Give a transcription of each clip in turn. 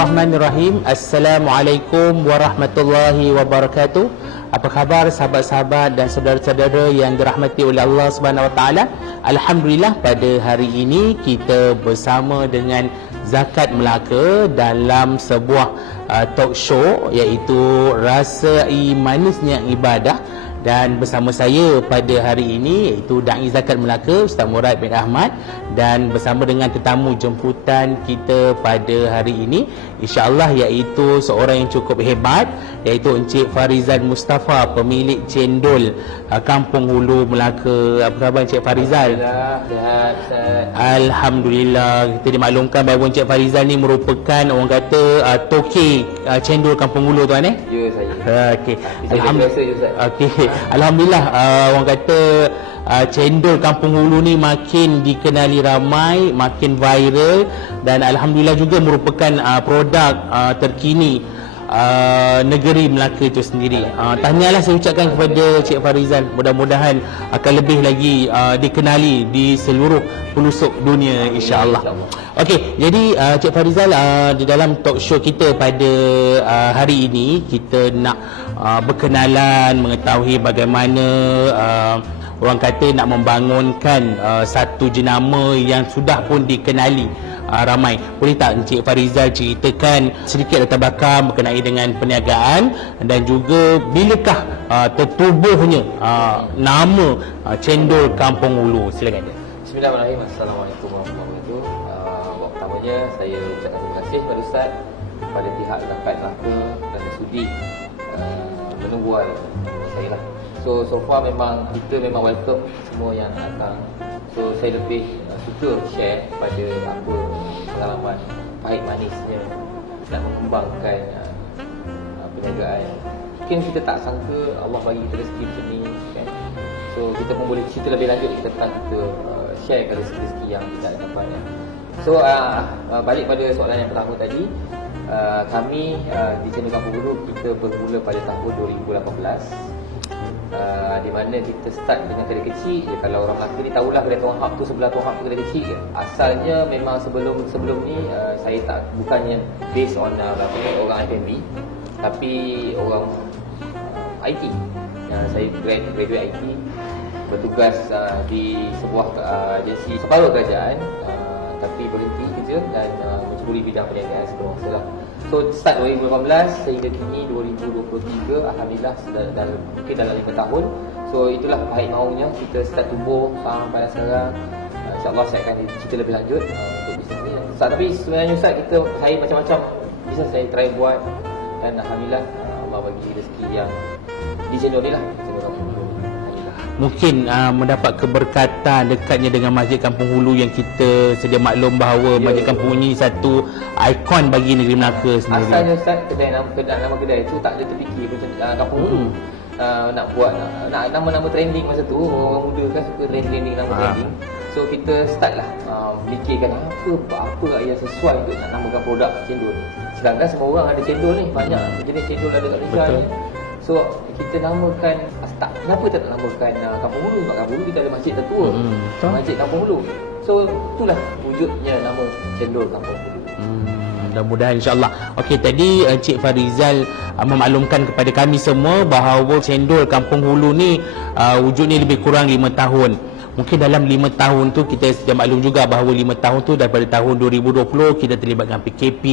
Bismillahirrahmanirrahim. Assalamualaikum warahmatullahi wabarakatuh. Apa khabar sahabat-sahabat dan saudara-saudara yang dirahmati oleh Allah Subhanahu Wa Taala? Alhamdulillah pada hari ini kita bersama dengan Zakat Melaka dalam sebuah talk show iaitu Rasai Manisnya Ibadah. Dan bersama saya pada hari ini iaitu Da'i Zakat Melaka Ustaz Murad bin Ahmad, dan bersama dengan tetamu jemputan kita pada hari ini insya-Allah iaitu seorang yang cukup hebat, iaitu Encik Farizal Mustafa, pemilik cendol Kampung Hulu Melaka. Apa khabar Encik Farizal? Alhamdulillah, sihat. Alhamdulillah. Kita dimaklumkan bahawa Encik Farizal ni merupakan orang kata toke cendol Kampung Hulu tuan Ya, saya. Okey. Alhamdulillah. Okey. Alhamdulillah orang kata cendol Kampung Hulu ni makin dikenali ramai, makin viral, dan alhamdulillah juga merupakan produk terkini negeri Melaka itu sendiri. Tahniahlah saya ucapkan kepada Cik Farizal, mudah-mudahan akan lebih lagi dikenali di seluruh pelosok dunia insya-Allah. Okey, jadi Cik Farizal, di dalam talk show kita pada hari ini kita nak berkenalan, mengetahui bagaimana orang kata nak membangunkan satu jenama yang sudah pun dikenali ramai. Boleh tak Encik Farizal ceritakan sedikit latar belakang berkenaan dengan perniagaan dan juga bilakah tertubuhnya nama cendol Kampung Hulu? Silakan. Bismillahirrahmanirrahim. Assalamualaikum warahmatullahi wabarakatuh. Pertamanya saya ucapkan terima kasih kepada Ustaz, kepada pihak Zakat Melaka dan sudi menunggu saya lah. So far memang kita memang welcome semua yang datang. So saya lebih suka share pada apa pengalaman pahit manisnya nak mengembangkan perniagaan. Mungkin kita tak sangka Allah bagi kita rezeki macam ni kan. So kita pun boleh cerita lebih lanjut tentang kita sharekan rezeki yang kita dapat ya. So balik pada soalan yang pertama tadi, kami di Cendol Kampung Hulu kita bermula pada tahun 2018. Di mana kita start dengan kedai kecil je. Kalau orang Melaka ni tahulah kedai Tuan Hak tu, sebelah Tuan Hak tu kedai kecil je. Asalnya memang sebelum ni saya tak, bukannya based on orang F&B, tapi orang IT. Saya graduate IT, bertugas di sebuah agensi separuh kerajaan, tapi berhenti kerja dan menceburi bidang perniagaan seterusnya lah. So start 2018 sehingga kini 2023, alhamdulillah mungkin dalam 5 tahun. So itulah pahit maunya kita start tumbuh sampai sekarang. InsyaAllah saya akan cerita lebih lanjut untuk bisnes ni. Tapi sebenarnya Ustaz, saya macam-macam bisnes saya try buat, dan alhamdulillah Allah bagi rezeki yang di Cendol ni lah. Mungkin mendapat keberkatan dekatnya dengan Masjid Kampung Hulu yang kita sedia maklum bahawa Masjid Kampung Hulu ni satu ikon bagi negeri Melaka sendiri. Asalnya Ustaz, nama kedai itu tak ada terfikir macam Kampung Hulu. Nak buat nama-nama trending masa tu, orang muda kan suka trending nama trending. So kita start lah fikirkan apa yang sesuai untuk nak namakan produk cendol ni. Sedangkan semua orang ada cendol ni, banyak jenis cendol ada kat Malaysia ni. So kita namakan kenapa tak namakan Kampung Hulu? Sebab Kampung Hulu kita ada masjid tertua, Masjid Kampung Hulu. So itulah wujudnya nama cendol Kampung Hulu. Mudah-mudahan insya-Allah. Okey, tadi Encik Farizal memaklumkan kepada kami semua bahawa cendol Kampung Hulu ni wujudnya lebih kurang 5 tahun. Mungkin dalam 5 tahun tu kita sedia maklum juga bahawa 5 tahun tu daripada tahun 2020 kita terlibat dengan PKP,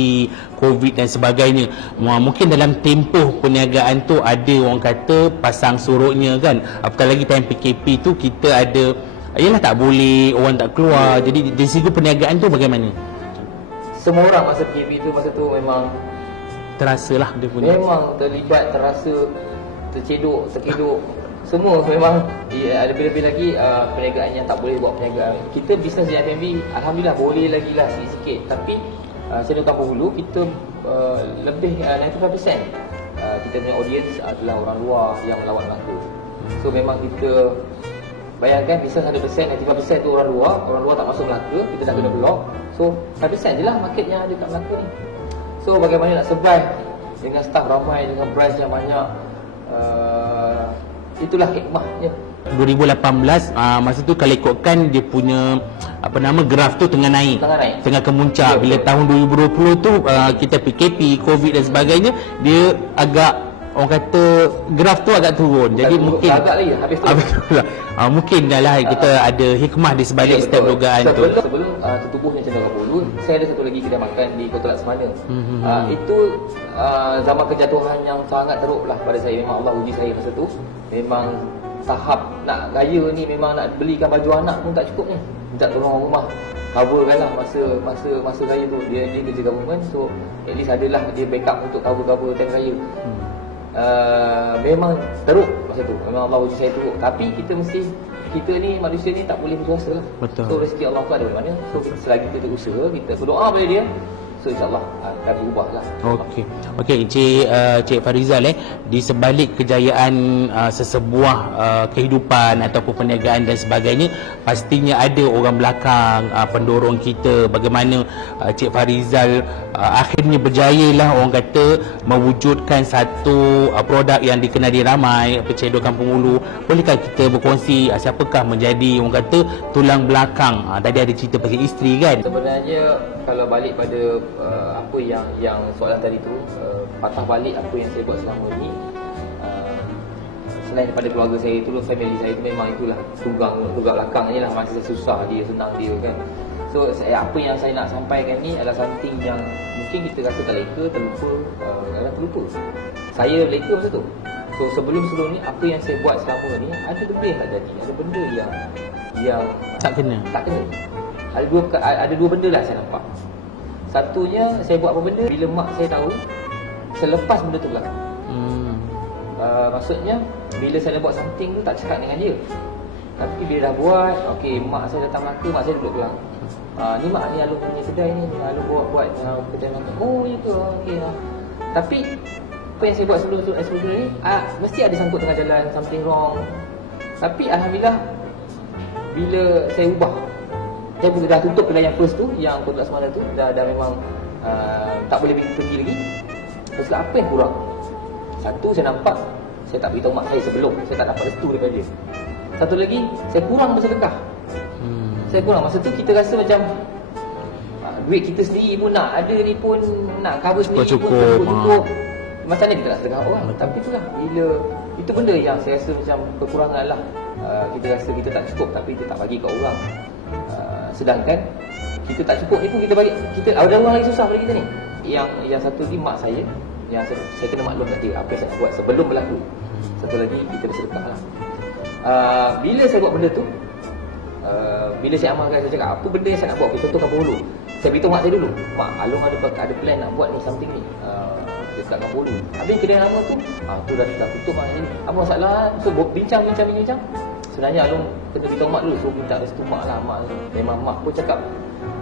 COVID dan sebagainya. Mungkin dalam tempoh perniagaan tu ada orang kata pasang surutnya kan. Apatah lagi time PKP tu kita ada tak boleh, orang tak keluar. Jadi dari segi perniagaan tu bagaimana? Semua orang masa PKP tu, masa tu memang terasalah dia punya. Memang terlibat, terasa tercedok. Semua memang lebih-lebih lagi perniagaan yang tak boleh buat perniagaan. Kita bisnes di F&B alhamdulillah boleh lagi lah sikit-sikit. Tapi Cendol Kampung Hulu kita lebih 95% kita punya audience adalah orang luar yang melawat Melaka. So memang kita bayangkan bisnes 100%, 95% tu orang luar tak masuk Melaka, kita dah kena block. So 5% je lah market yang ada kat Melaka ni. So bagaimana nak survive dengan staff ramai, dengan branch yang banyak, itulah hikmahnya 2018 masa tu kalau ikutkan dia punya graf tu tengah naik, tengah kemuncak. Bila tahun 2020 tu kita PKP, Covid dan sebagainya, dia agak, orang kata graf tu agak turun. Jadi mungkin agak lagi habis tu. Mungkin dah kita ada hikmah di sebalik setiap dugaan tu. Sebelum tertubuhnya Cenderawasih Bulu, saya ada satu lagi kedai makan di Kota Laksamana. Itu zaman kejatuhan yang sangat teruk lah pada saya. Memang Allah uji saya masa tu. Memang tahap nak gaya ni, memang nak belikan baju anak pun tak cukup ni. Minta tolong orang rumah coverkan lah masa raya tu. Dia kerja government, so at least adalah dia backup untuk cover time raya. Memang teruk masa tu. Memang Allah uji saya teruk. Tapi kita ni manusia ni tak boleh berkuasa lah. Betul. So rezeki Allah tu ada di mana. So selagi kita usaha, kita berdoa pada dia, so insyaAllah akan berubah lah. Okey, Cik Farizal, di sebalik kejayaan sesebuah kehidupan ataupun perniagaan dan sebagainya, pastinya ada orang belakang pendorong kita. Bagaimana Cik Farizal akhirnya berjaya lah, orang kata, mewujudkan satu produk yang dikenali ramai, Cendol Kampung Ulu. Bolehkah kita berkongsi siapakah menjadi, orang kata, tulang belakang? Tadi ada cerita pasal isteri kan? Sebenarnya kalau balik pada apa yang soalan tadi tu, patah balik apa yang saya buat selama ni, selain daripada keluarga saya tu, family saya tu, memang itulah tugang belakang je lah. Masa susah dia, senang dia kan. So apa yang saya nak sampaikan ni adalah something yang mungkin kita rasa terlupa. Saya leka masa tu. So sebelum ni, apa yang saya buat selama ni, ada benda yang tak jadi, ada benda yang tak kena. Ada dua benda lah saya nampak. Satunya, saya buat apa benda, bila mak saya tahu, selepas benda tu berlaku. Maksudnya, bila saya dah buat something tu, tak cakap dengan dia. Tapi bila dah buat, okey, mak saya datang Melaka, mak saya duduk bilang, ni mak ni Alung punya kedai ni, Alung buat kedai makan. Oh, itu, okey. Tapi, apa yang saya buat sebelum ni, mesti ada sangkut tengah jalan, something wrong. Tapi, Alhamdulillah, bila saya ubah, saya pun dah tutup kedai yang first tu, yang Kota Laksamana tu, dah memang tak boleh pergi lagi. Terus apa yang kurang? Satu, saya nampak saya tak beritahu mak saya sebelum, saya tak dapat restu daripada dia. Satu lagi, saya kurang bersedekah. Saya kurang. Masa tu kita rasa macam duit kita sendiri pun nak ada ni, pun nak cover sendiri pun cukup. Macam mana kita nak sedekah orang? Tapi itulah, bila itu benda yang saya rasa macam kekurangan lah. Kita rasa kita tak cukup, tapi kita tak bagi kat orang. Sedangkan kita tak cukup ni pun kita bagi, kita ada orang lagi susah pada kita ni. Yang satu lagi mak saya, yang saya kena maklum kat dia apa yang saya nak buat sebelum berlaku. Satu lagi kita bersedekah lah. Bila saya buat benda tu, bila saya amalkan, saya cakap apa benda yang saya nak buat, contoh Kampung Ulu, saya beritahu mak saya dulu, mak, Alung ada plan nak buat ni, something ni dekat Kampung Ulu. Habis kedai lama tu tu dah tutup mak ni, apa masalah? So bincang. Sebenarnya Alung kena beritahu mak dulu, so minta restu mak lah. Mak memang mak pun cakap,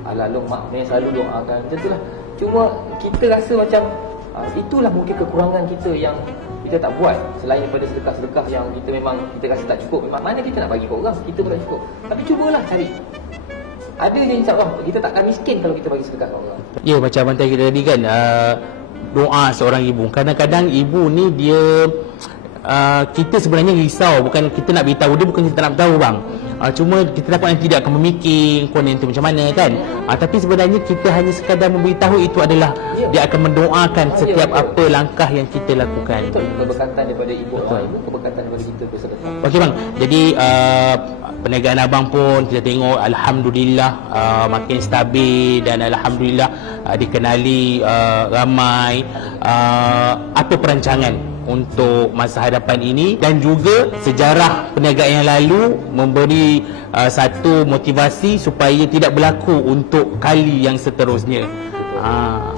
alah Alung, mak memang selalu doakan macam tu lah. Cuma kita rasa macam itulah mungkin kekurangan kita yang kita tak buat. Selain daripada sedekah-sedekah yang kita rasa tak cukup, memang mana kita nak bagi ke orang, kita pun tak cukup. Tapi cubalah cari. Ada je, insyaAllah kita takkan miskin kalau kita bagi sedekah ke orang. Ya, macam abang kita tadi kan, doa seorang ibu. Kadang-kadang ibu ni dia kita sebenarnya risau, bukan kita nak beritahu dia, bukan kita nak beritahu bang. Cuma kita takut nanti dia akan memikir konen tu macam mana kan. Tapi sebenarnya kita hanya sekadar memberitahu, itu adalah dia akan mendoakan setiap apa langkah yang kita lakukan. Betul, keberkatan daripada ibu, keberkatan daripada kita bersedekah. Okey bang, jadi perniagaan abang pun kita tengok alhamdulillah makin stabil dan alhamdulillah dikenali ramai. Apa perancangan untuk masa hadapan ini, dan juga sejarah perniagaan yang lalu memberi satu motivasi supaya tidak berlaku untuk kali yang seterusnya.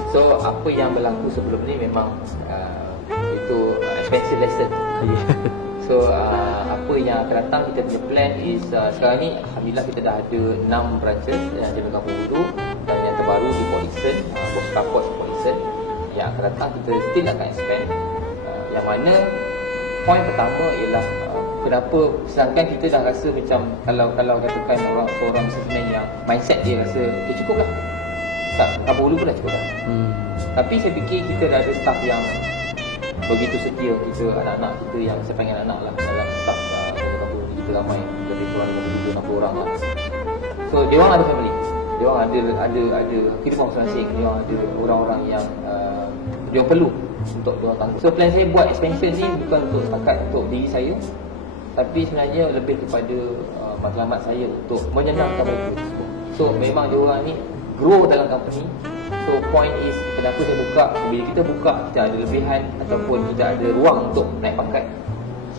So apa yang berlaku sebelum ni memang itu expensive lesson. So apa yang akan datang, kita punya plan is sekarang ni alhamdulillah kita dah ada 6 branches yang ada di Kampung Ulu, dan yang terbaru di Port Dickson, Port Dickson. Yang akan datang kita still akan expand. Yang mana poin pertama ialah kenapa, sedangkan kita dah rasa macam kalau katakan seorang businessman yang mindset dia rasa cukup lah, Kampung Ulu pun dah cukup lah. Tapi saya fikir kita dah ada staff yang begitu setia, kita anak-anak kita yang saya panggil anak lah dalam staff Kampung Ulu. Kita kita ramai, lebih kurang 50-60 orang lah. So dia orang ada family, dia orang ada kehidupan masing-masing, dia orang ada orang-orang yang dia orang perlu untuk dia orang tanggung. So plan saya buat expansion ni bukan untuk setakat untuk diri saya, tapi sebenarnya lebih kepada matlamat saya untuk menyenangkan mereka. So memang dia orang ni grow dalam company. So point is, kenapa saya buka, bila kita buka kita ada lebihan ataupun kita ada ruang untuk naik pangkat,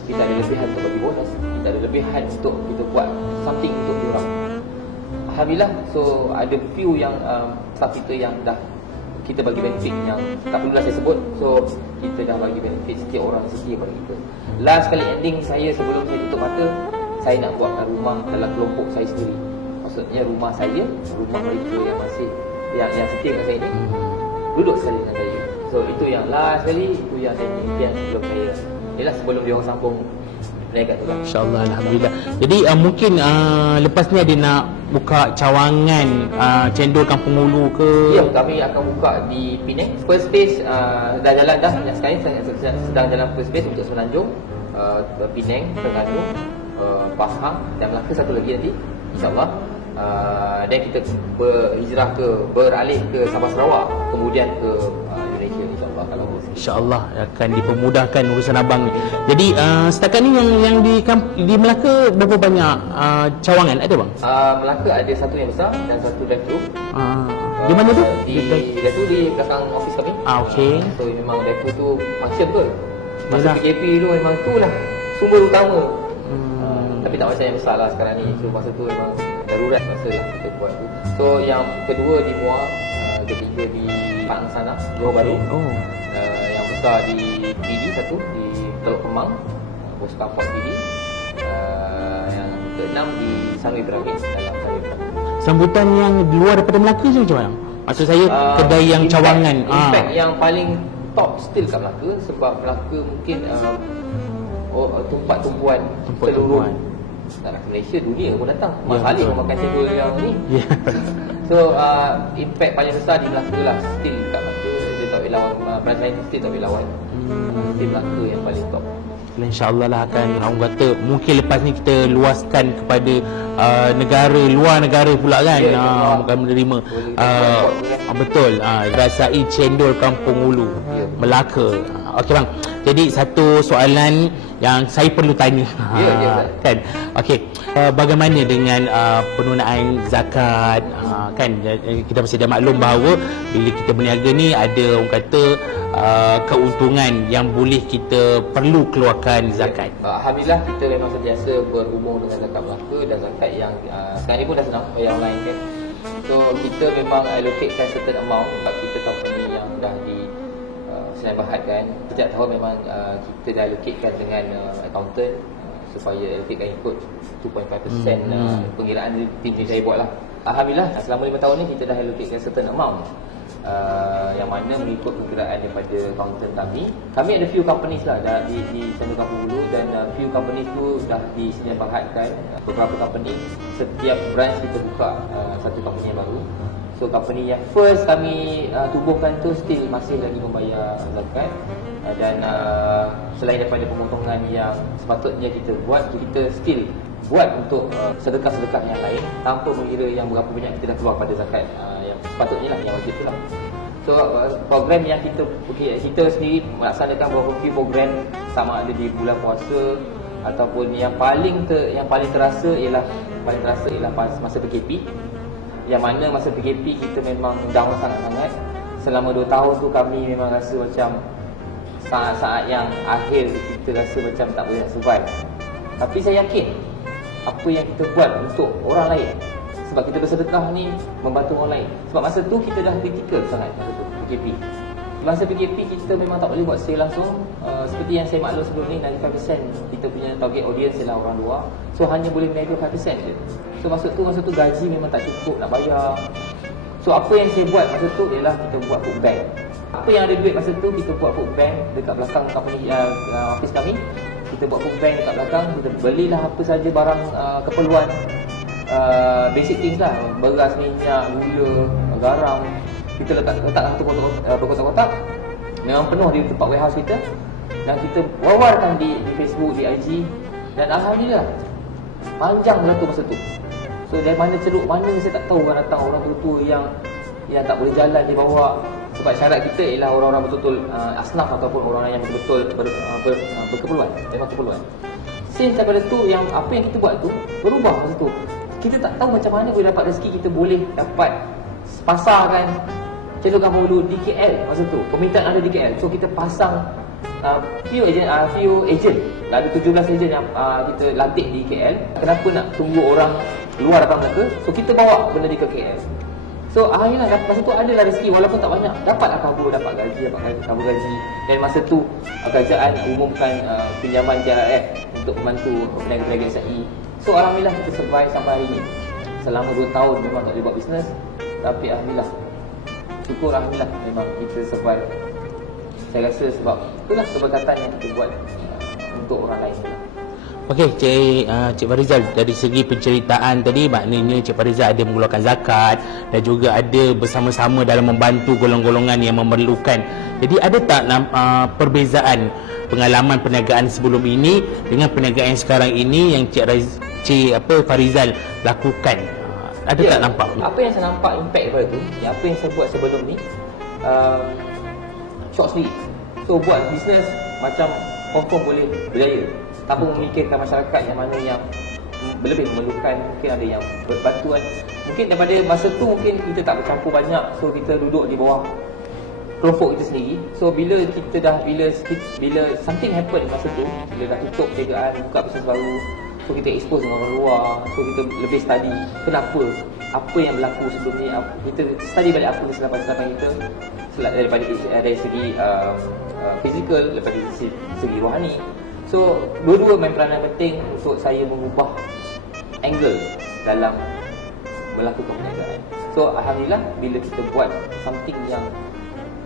kita ada lebihan untuk bagi bonus, kita ada lebihan untuk kita buat something untuk dia orang. Alhamdulillah, so ada few yang staff kita yang dah kita bagi benefit yang tak perlulah saya sebut. So kita dah bagi benefit setiap orang setia pada kita. Last kali ending saya sebelum saya tutup mata, saya nak buatkan rumah dalam kelompok saya sendiri. Maksudnya rumah saya, rumah mereka yang masih yang setia dengan saya ni duduk sekali dengan saya. So itu yang last kali, itu yang saya impian sebelum saya ialah sebelum dia orang sambung perniagaan tu lah. InsyaAllah, Alhamdulillah. Jadi mungkin lepas ni ada nak buka cawangan cendol Kampung Ulu ke? Ya, kami akan buka di Penang. First phase dah jalan dah. Yang sekarang sedang jalan first phase untuk Semenanjung, Penang, Terengganu, Pahang dan Melaka satu lagi nanti, insyaAllah. Dan kita beralih ke Sabah Sarawak, kemudian ke Indonesia, insyaAllah. Kalau InsyaAllah akan dipermudahkan urusan abang ni. Jadi setakat ni yang di Melaka berapa banyak cawangan ada bang? Melaka ada satu yang besar dan satu drive-thru. Di mana tu? Di drive-thru di belakang office kami. Okey. So memang drive-thru tu function betul. Masa Yalah. PKP tu memang tu lah sumber utama. Tapi tak macam yang besar lah sekarang ni. So masa tu memang darurat masa lah kita buat tu. So yang kedua di Muar, ketiga di Pang sana, Johor Bahru. Yang besar di PD satu di Teluk Kemang, Bos Kampung PD. Yang keenam di Sunway Pyramid, dalam Sunway Pyramid. Sambutan yang di luar daripada Melaka je macam mana? Maksud saya kedai yang cawangan. Impact yang paling top still kat Melaka, sebab Melaka mungkin tumpuan seluruh tak nak Malaysia, dunia pun datang. Mak Saleh pun makan cendol yang ni. So impact paling besar di Melaka lah, still kat Melaka. Dia tak boleh lawan branch lain, still tak boleh lawan. Still Melaka yang paling top. InsyaAllah lah akan, orang kata mungkin lepas ni kita luaskan kepada negara, luar negara pula kan. Bukan menerima betul, rasai cendol Kampung Ulu, Melaka. Okey bang, jadi satu soalan yang saya perlu tanya, kan? Okey, bagaimana dengan penunaan zakat? Kan kita mesti dah maklum bahawa bila kita berniaga ni ada orang kata keuntungan yang boleh kita perlu keluarkan zakat. Alhamdulillah kita memang sentiasa berhubung dengan zakat Melaka dan zakat yang sekarang ni pun dah senang bayar online kan. So kita memang allocatekan certain amount sebab kita company yang dah di Selain Berhad kan. Setiap tahun memang kita dah allocatekan dengan accountant supaya allocatekan ikut 2.5% pengiraan tim saya buat lah. Alhamdulillah selama 5 tahun ni kita dah allocatekan certain amount yang mana mengikut perkiraan daripada accountant kami. Kami ada few companies lah dah di Cendol Kampung Ulu dan few companies tu dah disediakan bahadkan. Beberapa company, setiap branch kita buka satu company yang baru. So company yang first kami tubuhkan tu still masih lagi membayar zakat dan selain daripada pemotongan yang sepatutnya kita buat, kita still buat untuk sedekah-sedekah yang lain tanpa mengira yang berapa banyak kita dah keluar pada zakat yang sepatutnya lah, yang wajib tu lah. So program yang kita sendiri melaksanakan beberapa program, sama ada di bulan puasa ataupun yang paling terasa ialah masa PKP. Yang mana masa PKP kita memang down sangat-sangat. Selama 2 tahun tu kami memang rasa macam saat-saat yang akhir kita rasa macam tak boleh survive. Tapi saya yakin apa yang kita buat untuk orang lain, sebab kita bersedekah ni membantu orang lain. Sebab masa tu kita dah critical sangat masa tu PKP. Masa PKP kita memang tak boleh buat sale langsung. Seperti yang saya maklum sebelum ni, 95% kita punya target audience ialah orang luar. So hanya boleh meniaga 5% je. So masa tu gaji memang tak cukup nak bayar. So apa yang saya buat masa tu ialah kita buat food bank. Apa yang ada duit masa tu kita buat food bank dekat belakang company office kami. Kita buat food bank dekat belakang, kita belilah apa saja barang keperluan basic things lah, beras, minyak, gula, garam. Kita letakkan satu berkotak-kotak, memang penuh di tempat warehouse kita, dan kita wawarkan di Facebook, di IG, dan alhamdulillah Panjang beratur masa tu. So dari mana ceruk mana saya tak tahu, orang datang, orang tua yang tak boleh jalan dibawa. Sebab syarat kita ialah orang-orang betul-betul asnaf ataupun orang yang betul-betul berkeperluan, memang keperluan. Since daripada tu, yang apa yang kita buat tu berubah masa tu. Kita tak tahu macam mana boleh dapat rezeki, kita boleh dapat pasarkan Cendol Kampung Ulu di KL masa tu. Permintaan ada di KL. So kita pasang few agent, ada 17 agent yang kita lantik di KL. Kenapa nak tunggu orang luar datang muka? So kita bawa benda ni ke KL. So akhirnya masa tu adalah rezeki, walaupun tak banyak, dapatlah kabur, dapat kabur gaji. Dan masa tu kerajaan umumkan pinjaman JRF untuk membantu peniaga-peniaga SME. So alhamdulillah kita survive sampai hari ini. Selama 2 tahun memang tak boleh buat bisnes, tapi alhamdulillah, syukur alhamdulillah memang kita survive. Saya rasa sebab itulah keberkatan yang kita buat untuk orang lain. Okey, Cik Farizal, dari segi penceritaan tadi, maknanya Cik Farizal ada mengeluarkan zakat dan juga ada bersama-sama dalam membantu golongan-golongan yang memerlukan. Jadi ada tak perbezaan pengalaman perniagaan sebelum ini dengan perniagaan yang sekarang ini yang Cik Farizal lakukan? Ada tak nampak? Apa yang saya nampak impact daripada tu, apa yang saya buat sebelum ni, short sendiri. So buat bisnes macam confirm boleh berjaya, tanpa memikirkan masyarakat yang mana yang lebih memerlukan. Mungkin ada yang berbantuan. Mungkin daripada masa tu mungkin kita tak bercampur banyak, so kita duduk di bawah kelompok kita sendiri. So bila something happen masa tu, bila dah tutup perniagaan, buka bisnes baru, so kita expose dengan orang luar, so kita lebih study kenapa, apa yang berlaku sebelum ni, kita study balik apa kesilapan kita daripada dari segi fizikal, daripada segi rohani. So dua-dua main peranan penting untuk saya mengubah angle dalam melakukan perniagaan. So alhamdulillah bila kita buat something yang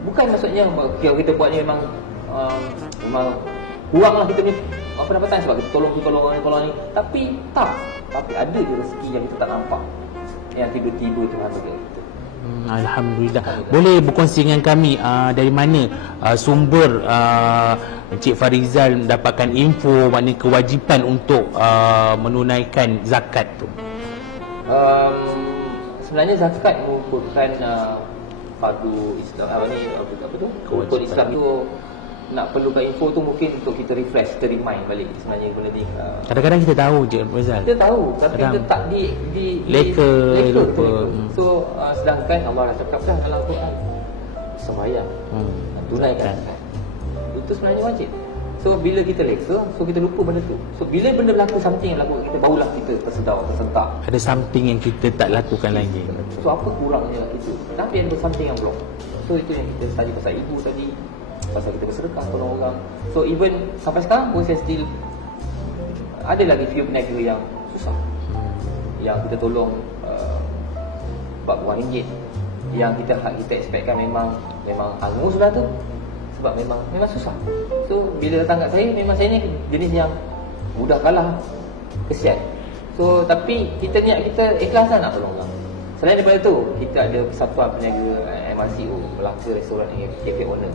bukan maksudnya kalau kita buat ni memang kuranglah kita punya pendapatan sebab kita tolong ni, tapi ada je rezeki yang kita tak nampak, yang tiba-tiba Tuhan bagi kita. Alhamdulillah. Boleh berkongsi dengan kami dari mana sumber Encik Farizal mendapatkan info, maknanya kewajipan untuk menunaikan zakat tu? Sebenarnya zakat merupakan fardu Islam, apa tu? Rukun Islam tu. Nak perlukan info tu mungkin untuk kita refresh, kita remind balik sebenarnya benda ni. Kadang-kadang kita tahu je Farizal. Kita tahu, tapi kita tak leka lupa. So sedangkan Allah dah cakap dah dalam Al-Quran, sembahyang, tunaikan zakat. Itu sebenarnya wajib. So bila kita leka, so kita lupa benda tu. So bila benda berlaku, something yang berlaku kita, barulah kita tersentak. Ada something yang kita tak lakukan lagi. So apa kurangnya itu? Tapi ada something yang belum. So itu yang kita study pasal ibu tadi, pasal kita bersedekah tolong orang. So even sampai sekarang pun saya still ada lagi few peniaga yang susah, yang kita tolong RM40, yang kita expectkan memang hangus sudah tu, sebab memang susah. So bila datang kat saya, memang saya ni jenis yang mudah kalah, kesian. So tapi kita niat kita ikhlas nak tolong orang. Selain daripada tu, kita ada persatuan peniaga MRCO, Melaka Restoran Cafe Owner.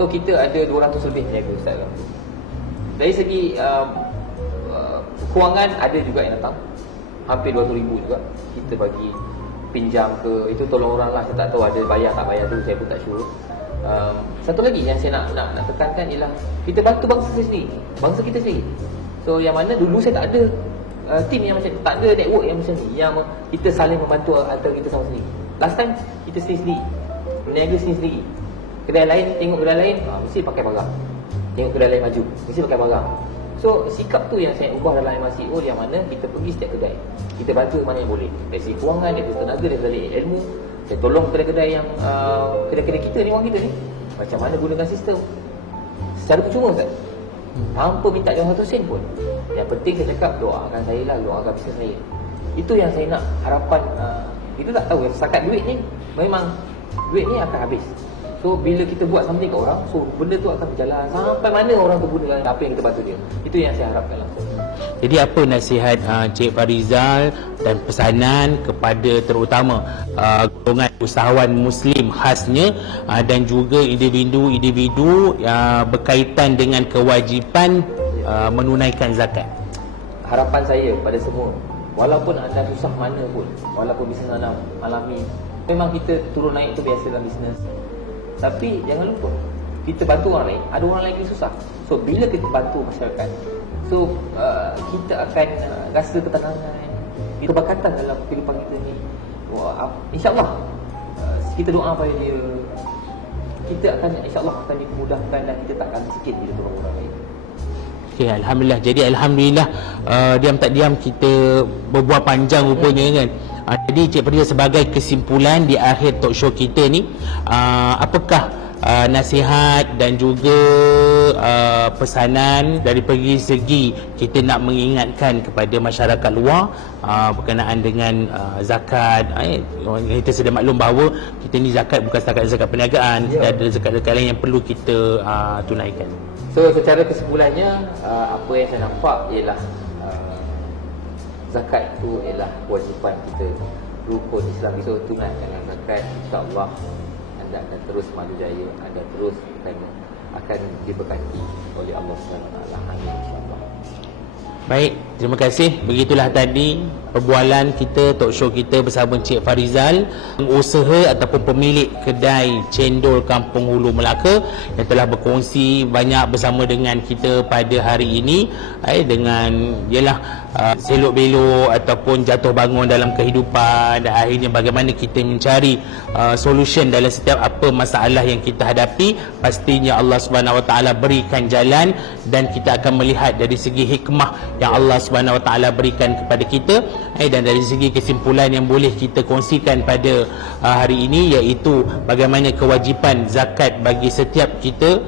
So kita ada 200 lebih peniaga Ustaz dalam tu. Dari segi kewangan ada juga yang datang, hampir 200,000 juga. Kita bagi pinjam ke, itu tolong orang lah. Saya tak tahu ada bayar tak bayar tu, saya pun tak sure. Satu lagi yang saya nak tekankan ialah kita bantu bangsa kita sendiri. So yang mana dulu saya tak ada team yang macam, tak ada network yang macam ni, yang kita saling membantu antara kita sama sendiri. Last time kita sendiri, berniaga sendiri. Kedai lain tengok kedai lain, mesti pakai barang. Tengok kedai lain maju, mesti pakai barang. So sikap tu yang saya ubah dalam MRCO, yang mana kita pergi setiap kedai, kita bantu mana yang boleh, dari segi kewangan, dari segi tenaga, dari segi ilmu. Saya tolong kedai-kedai yang kedai-kedai kita ni, orang kita ni, macam mana gunakan sistem secara percuma Ustaz, tanpa minta dia 100 sen pun. Yang penting saya cakap, doakan saya lah, doakan bisnes saya. Itu yang saya nak harapan. Kita tak tahu, setakat duit ni, memang duit ni akan habis. So bila kita buat something kat orang, so benda tu akan berjalan sampai mana orang tu gunakan apa yang kita bantu dia. Itu yang saya harapkan langsung. Jadi apa nasihat Cik Farizal dan pesanan kepada terutama golongan usahawan Muslim khasnya dan juga individu-individu berkaitan dengan kewajipan menunaikan zakat? harapan saya pada semua, walaupun anda susah mana pun, walaupun bisnes anda alami, memang kita turun naik tu biasa dalam bisnes, tapi jangan lupa kita bantu orang lain, ada orang lain yang susah. So bila kita bantu masyarakat, so kita akan rasa ketenangan, keberkatan dalam kehidupan kita ni. InsyaAllah kita doa pada dia, kita akan insyaAllah akan dimudahkan dan kita tak akan miskin bila tolong orang lain. Okay, Alhamdulillah. Jadi Alhamdulillah, diam tak diam kita berbual panjang rupanya kan. Jadi Cik Farizal, sebagai kesimpulan di akhir talk show kita ni, apakah nasihat dan juga pesanan dari segi kita nak mengingatkan kepada masyarakat luar berkenaan dengan zakat? Kita sudah maklum bahawa kita ni zakat bukan setakat zakat perniagaan, ada zakat-zakat lain yang perlu kita tunaikan. So secara kesimpulannya, apa yang saya nampak ialah zakat itu ialah kewajipan kita, rukun Islam. So tunaikan zakat, insya-Allah anda akan terus maju jaya, anda terus akan diberkati oleh Allah SWT. Amin, insya-Allah. Baik, terima kasih. Begitulah tadi perbualan kita, talk show kita bersama Cik Farizal, pengusaha ataupun pemilik kedai cendol Kampung Hulu Melaka, yang telah berkongsi banyak bersama dengan kita pada hari ini, dengan selok belok ataupun jatuh bangun dalam kehidupan, dan akhirnya bagaimana kita mencari solution dalam setiap apa masalah yang kita hadapi. Pastinya Allah Subhanahu Wa Taala berikan jalan, dan kita akan melihat dari segi hikmah yang Allah Subhanahu Wa Taala berikan kepada kita. Dan dari segi kesimpulan yang boleh kita kongsikan pada hari ini, iaitu bagaimana kewajipan zakat bagi setiap kita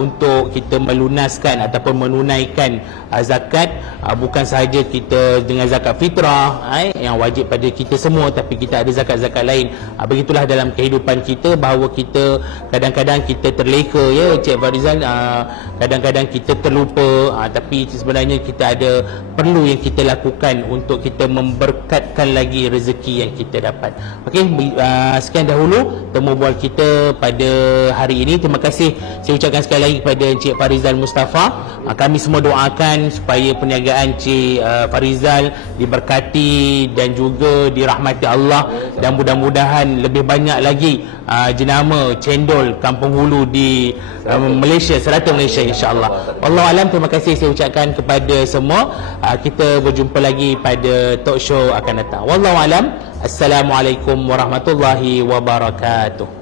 untuk kita melunaskan ataupun menunaikan zakat, bukan sahaja kita dengan zakat fitrah yang wajib pada kita semua, tapi kita ada zakat-zakat lain. Begitulah dalam kehidupan kita, bahawa kita kadang-kadang kita terleka, ya Cik Farizal, kadang-kadang kita terlupa, tapi sebenarnya kita ada perlu yang kita lakukan untuk kita memberkatkan lagi rezeki yang kita dapat. Okey, sekian dahulu temu bual kita pada hari ini. Terima kasih saya ucapkan sekali lagi kepada Encik Farizal Mustafa. Kami semua doakan supaya perniagaan Encik Farizal diberkati dan juga dirahmati Allah, dan mudah-mudahan lebih banyak lagi jenama cendol Kampung Hulu di Malaysia, serata Malaysia, insya-Allah. Wallahualam, terima kasih saya ucapkan kepada semua. Kita berjumpa lagi pada talk show akan datang. Wallahualam. Assalamualaikum warahmatullahi wabarakatuh.